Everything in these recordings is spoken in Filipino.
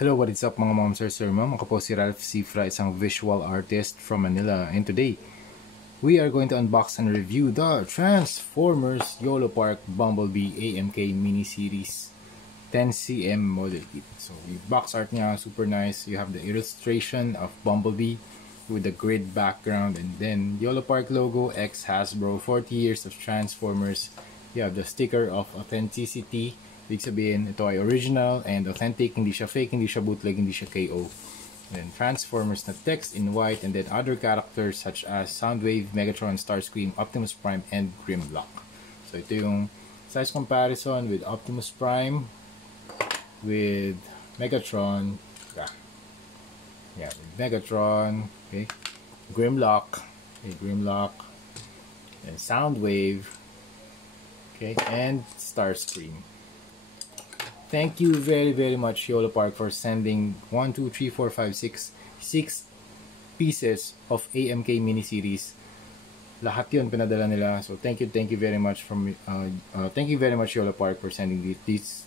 Hello, what is up mga mom, sir, ma'am? Ako po si Ralph Cifra, isang visual artist from Manila. And today, we are going to unbox and review the Transformers YOLO Park Bumblebee AMK mini-series 10cm model kit. So, yung box art niya, super nice. You have the illustration of Bumblebee with the grid background. And then, YOLO Park logo, X Hasbro, 40 years of Transformers. You have the sticker of authenticity. Ibig sabihin, ito ay original and authentic, hindi siya fake, hindi siya bootleg, hindi siya KO. And then Transformers na text in white, and then other characters such as Soundwave, Megatron, Starscream, Optimus Prime, and Grimlock. So ito yung size comparison with Optimus Prime, with Megatron, with Megatron, okay, Grimlock, and Soundwave, okay, and Starscream. Thank you very much YOLO Park for sending 1, 2, 3, 4, 5, 6 pieces of AMK miniseries. Lahat yun pinadala nila. So thank you very much thank you very much YOLO Park for sending these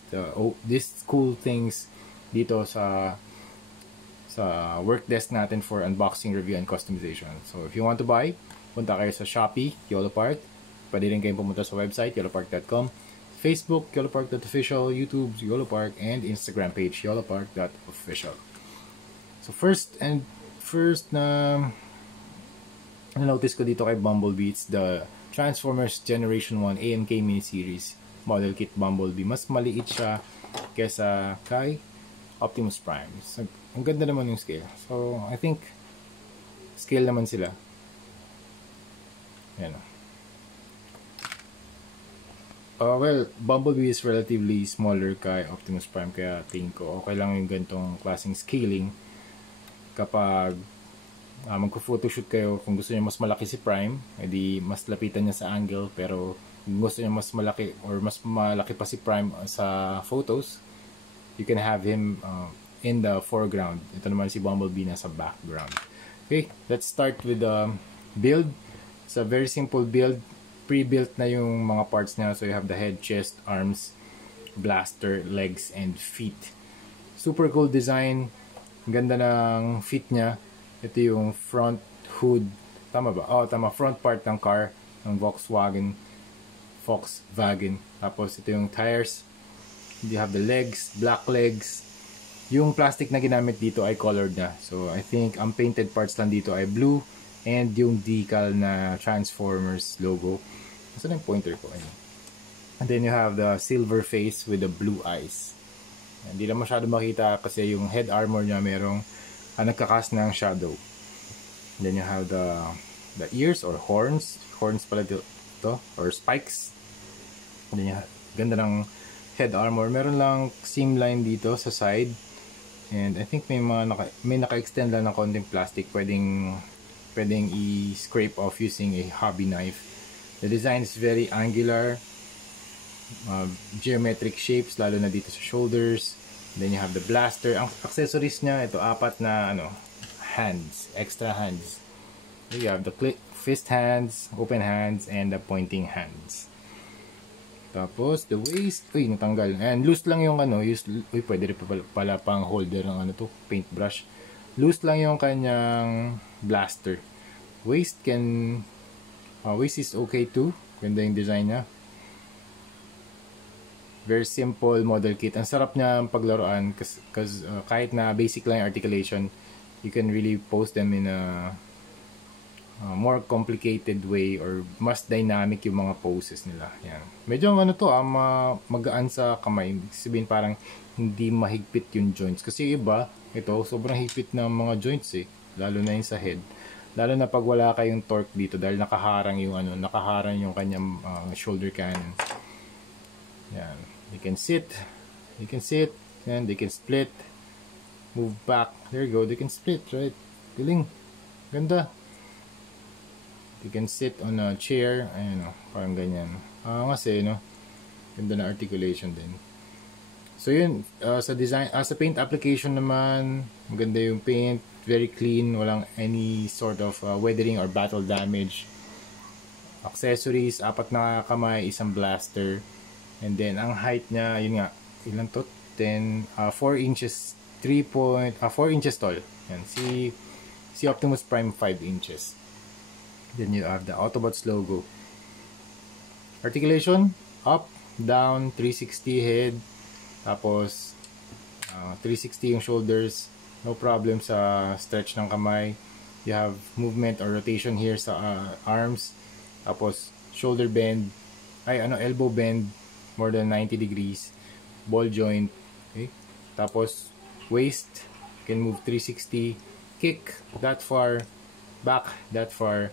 cool things dito sa work desk natin for unboxing, review, and customization. So if you want to buy, punta kayo sa Shopee, YOLO Park. Pwede rin kayong pumunta sa website, yolopark.com. Facebook, yolopark.official, YouTube, YOLO Park, and Instagram page, yolopark.official. So first na notice ko dito kay Bumblebee, it's the Transformers Generation 1 AMK miniseries model kit Bumblebee. Mas maliit siya kesa kay Optimus Prime. So, ang ganda naman yung scale. So I think scale naman sila. Yan. Well, Bumblebee is relatively smaller kay Optimus Prime, kaya tingin ko okay lang yung ganitong klaseng scaling kapag magpo-photoshoot kayo. Kung gusto niyo mas malaki si Prime, edi mas lapitan niya sa angle, pero kung gusto niyo mas malaki or mas malaki pa si Prime sa photos, you can have him in the foreground. Ito naman si Bumblebee nasa background. Okay, let's start with the build. It's a very simple build. Pre-built na yung mga parts niya. So you have the head, chest, arms, blaster, legs, and feet. Super cool design. Ganda ng feet niya. Ito yung front hood. Tama ba? Oh, tama. Front part ng car ng Volkswagen. Tapos ito yung tires. You have the legs, black legs. Yung plastic na ginamit dito ay colored na. So I think ang painted parts lang dito ay blue. And yung decal na Transformers logo. Saan yung pointer ko? And then you have the silver face with the blue eyes. Hindi lang masyado makita kasi yung head armor niya merong nagkakas ng shadow. And then you have the ears or horns. Horns pala dito. Or spikes. And then you have, ganda ng head armor. Meron lang seam line dito sa side. And I think may naka-extend lang ng konting plastic. Pwedeng i-scrape off using a hobby knife. The design is very angular, geometric shapes, lalo na dito sa shoulders. Then you have the blaster. Ang accessories niya, ito 4 na hands, extra hands. You have the fist hands, open hands, and the pointing hands. Tapos the waist, natanggal. And loose lang yung pwede rin pala pang holder ng paintbrush. Loose lang yung kanyang blaster. Waist is okay too. Ganda yung design niya. Very simple model kit. Ang sarap niya paglaruan kasi kahit na basic lang yung articulation, you can really pose them in a more complicated way or mas dynamic yung mga poses nila. Yan. Medyo magaan sa kamay. Sabihin parang hindi mahigpit yung joints. Kasi iba, ito sobrang higpit ng mga joints lalo na yung sa head. Lalo na pag wala kayong torque dito dahil nakaharang yung kanyang shoulder cannon. Yan. They can sit, and they can split, move back. There you go. They can split, right? Galing. Ganda. They can sit on a chair, parang ganyan. Ganda na articulation din. So yun, sa design, sa paint application naman, maganda yung paint. Very clean, walang any sort of weathering or battle damage. Accessories, 4 na kamay, isang blaster. And then, ang height niya, yun nga, ilan to? 4 inches 4 inches tall. Yan, si Optimus Prime 5 inches. Then you have the Autobots logo. Articulation, up, down, 360 head, tapos 360 yung shoulders, no problem sa stretch ng kamay. You have movement or rotation here sa arms, tapos shoulder bend, elbow bend, more than 90 degrees, ball joint, okay? Tapos waist, can move 360, kick that far, back that far,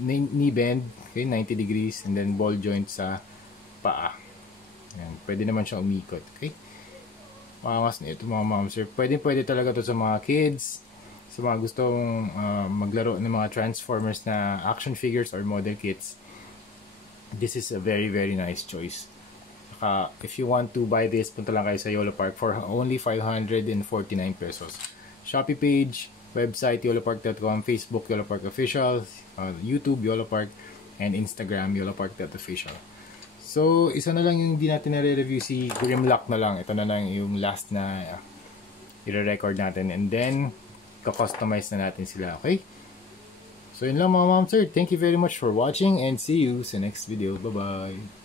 knee bend, okay, 90 degrees, and then ball joint sa paa. Ayan, pwede naman siya umikot, okay? Maangas na ito mga moms. Pwede talaga to sa mga kids, sa mga gustong maglaro ng mga Transformers na action figures or model kits. This is a very nice choice. If you want to buy this, punta lang kayo sa YOLO Park for only 549 pesos. Shopee page, website yolopark.com, Facebook YOLO Park Official, YouTube YOLO Park, and Instagram YOLO Park.official. So, isa na lang yung hindi natin nare-review, si Grimlock na lang. Ito na lang yung last na i-record natin, and then ka-customize na natin sila, okay? So, yun lang mga mom sir. Thank you very much for watching, and see you sa next video. Bye-bye!